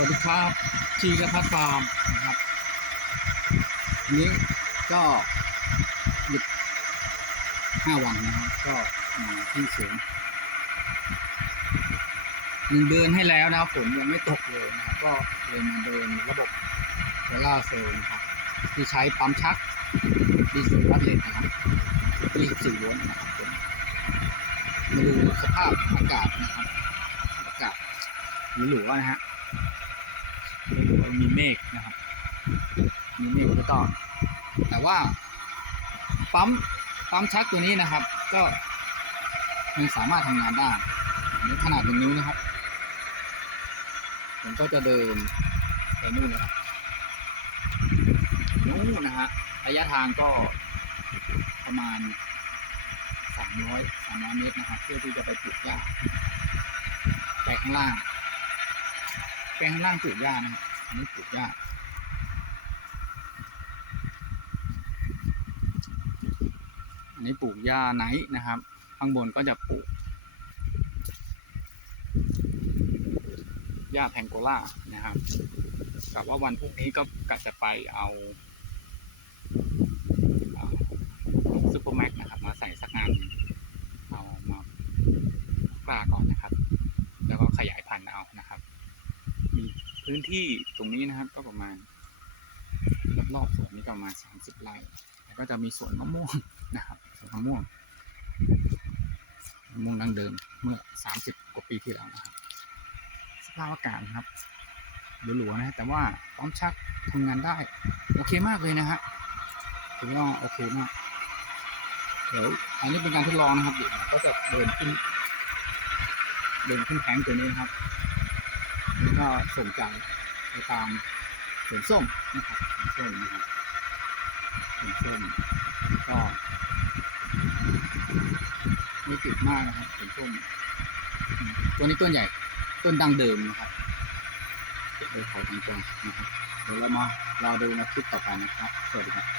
วัสดีครับชีกพัฒฟาร์มนะครับอันนี้ก็หยุดห้าวันนะครับก็มาที่สวนหนึ่งเดือนให้แล้วนะฝนยังไม่ตกเลยนะครับก็เลยมาเดินระบบโซล่าเซลล์นะครับที่ใช้ปั๊มชักดีเซลวัดเลนนะครับ24โวลต์นะครับผมมาดูสภาพอากาศนะครับอากาศหรูๆนะฮะ มีเมฆนะครับ มีเมฆแล้วก็แต่ว่าปั๊มปั๊มชักตัวนี้นะครับ ก็ยังสามารถทำงานได้นี่ขนาดหนึ่งนิ้วนะครับ ผมก็จะเดินไปนู่นนะครับนู่นนะฮะระยะทางก็ประมาณสามร้อยสามร้อยเมตรนะครับเพื่อที่จะไปปลูกหญ้าแปลงข้างล่าง แปลงข้างล่างปลูกหญ้านะครับอันนี้ปลูกหญ้าอันนี้ปลูกหญ้าไนท์นะครับ ข้างบนก็จะปลูกหญ้าแพงโกล่านะครับกับว่าวันพรุ่งนี้ก็กะจะไปเอาซูเปอร์แม็กนะครับ มาใส่สักงานเอามากล้าก่อนนะครับ แล้วก็ขยายพันธุ์เอานะครับ มี พื้นที่ตรงนี้นะครับก็ประมาณรอบๆสวนนี้ประมาณสามสิบไร่แล้วก็จะมีสวนมะม่วงนะครับสวนมะม่วงมะม่วงดั้งเดิมเมื่อสามสิบกว่าปีที่แล้วนะครับสภาพอากาศครับหลัวๆนะแต่ว่าป้อมชักทำงานได้ โอเคมากเลยนะฮะถือว่าโอเคมากเดี๋ยวอันนี้เป็นการทดลองนะครับเดี๋ยวก็จะเดินขึ้น เดินขึ้นแผงตัวนี้นะครับ แล้วก็ส่งจากไปตามสวนส้มนะครับสวนส้มนะครับสวนส้มก็ไม่ติดมากนะครับสวนส้มตัวนี้ต้นใหญ่ต้นดังเดิมนะครับเดี๋ยวเขาทางตรงนะครับเดี๋ยวเรามารอดูในคลิปต่อไปนะครับ สวัสดีครับ